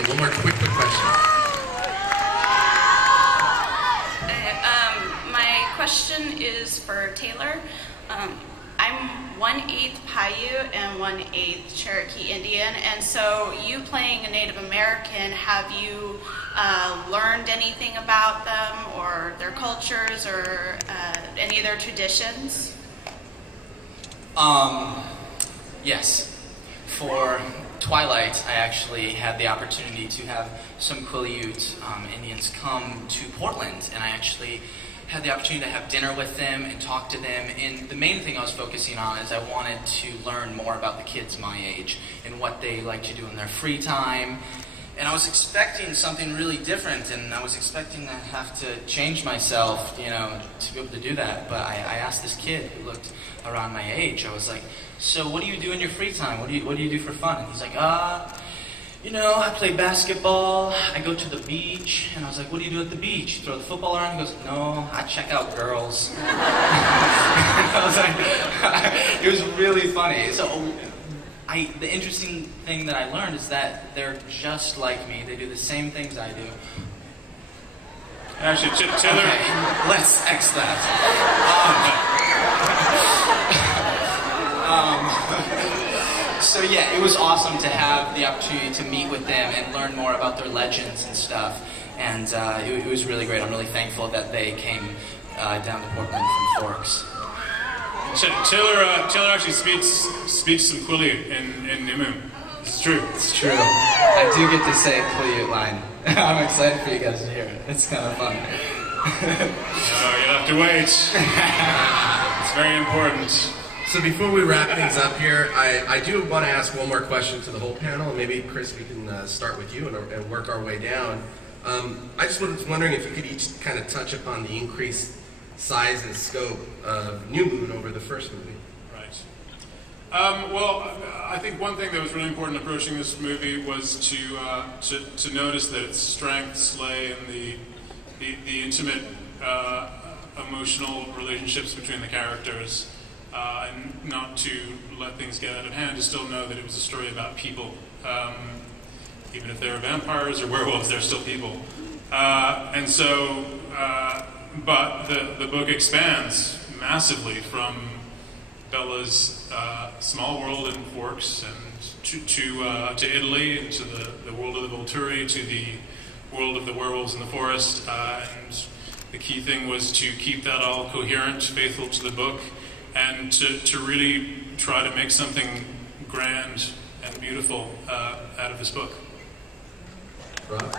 So one more quick question. My question is for Taylor. I'm 1/8 Paiute and 1/8 Cherokee Indian, and so you playing a Native American, have you learned anything about them or their cultures or any of their traditions? Yes. For Twilight, I actually had the opportunity to have some Quileute Indians come to Portland, and I actually had the opportunity to have dinner with them and talk to them. And the main thing I was focusing on is I wanted to learn more about the kids my age and what they like to do in their free time. And I was expecting something really different, and I was expecting to have to change myself, you know, to be able to do that. But I asked this kid who looked around my age, I was like, so what do you do in your free time? What do you do for fun? And he's like, you know, I play basketball, I go to the beach. And I was like, what do you do at the beach? You throw the football around? He goes, no, I check out girls. And I was like, it was really funny. So the interesting thing that I learned is that they're just like me. They do the same things I do. Actually, Taylor... Okay, let's X that. So yeah, it was awesome to have the opportunity to meet with them and learn more about their legends and stuff. And it was really great. I'm really thankful that they came down to Portland from Forks. Taylor actually speaks some Quileute in Nimu. It's true. It's true. I do get to say a Quileute line. I'm excited for you guys to hear it. It's kind of fun. You'll have to wait. It's very important. So before we wrap things up here, I do want to ask one more question to the whole panel, and maybe, Chris, we can start with you and work our way down. I just was wondering if you could each kind of touch upon the increased size and scope of New Moon over the first movie. Right. Well, I think one thing that was really important approaching this movie was to notice that its strengths lay in the intimate, emotional relationships between the characters. And not to let things get out of hand, to still know that it was a story about people. Even if they were vampires or werewolves, they're still people. And so, but the book expands massively from Bella's small world in Forks and to Italy, and to the world of the Volturi, to the world of the werewolves in the forest. And the key thing was to keep that all coherent, faithful to the book, and to really try to make something grand and beautiful out of this book. Rob?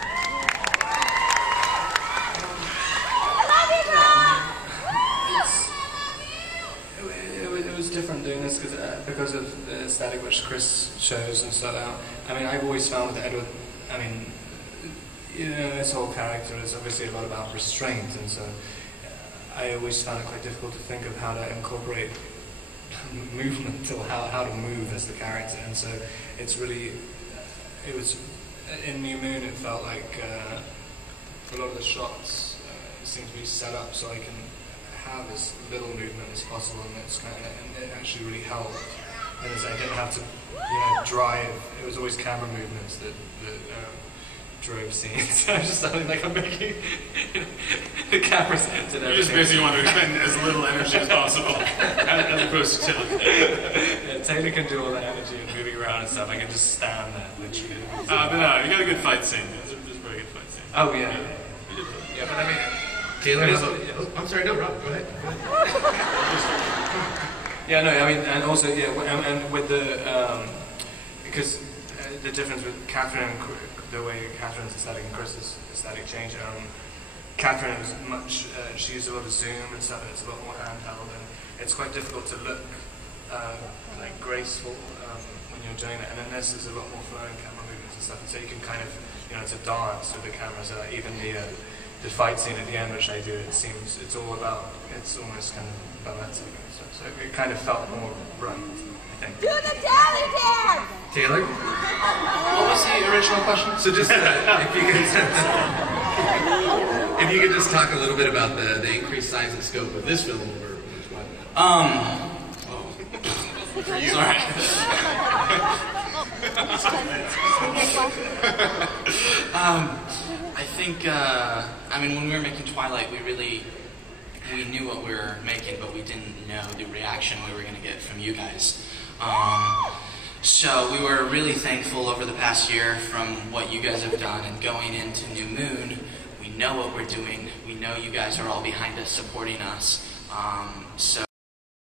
It was different doing this because of the aesthetic which Chris shows and set out. I mean, I've always found with Edward, I mean, you know, his whole character is obviously a lot about restraint, and so I always found it quite difficult to think of how to incorporate movement, or how to move as the character. And so it's really, it was, in New Moon it felt like a lot of the shots seem to be set up so I can have as little movement as possible, and it's kind of, and it actually really helped. And I didn't have to, drive. It was always camera movements that drove scenes. I just sounded like I'm making the cameras did everything. You just basically want to expend as little energy as possible, as opposed to Taylor. Yeah, Taylor can do all that energy and moving around and stuff. I can just stand there, literally. But no, you got a good fight scene. It's a very good fight scene. Oh yeah. Yeah, but I mean, Taylor is. I'm sorry, no, Rob, go ahead. Yeah, no, I mean, and also, yeah, and with the because the difference with Catherine and the way Catherine's aesthetic and Chris's aesthetic change. Catherine is much, she used a lot of zoom and stuff, and it's a lot more handheld, and it's quite difficult to look like graceful when you're doing that. And then this is a lot more flowing camera movements and stuff, and so you can kind of, it's a dance with the camera. So even the fight scene at the end, which I do, it's almost kind of balletic and stuff. So it kind of felt more right, I think. Do the tally dance! Taylor? What was the original question? So just if you could just talk a little bit about the increased size and scope of this film over for you. Sorry. I think, I mean, when we were making Twilight, we knew what we were making, but we didn't know the reaction we were going to get from you guys. So we were really thankful over the past year from what you guys have done, and going into New Moon, we know what we're doing. We know you guys are all behind us, supporting us. So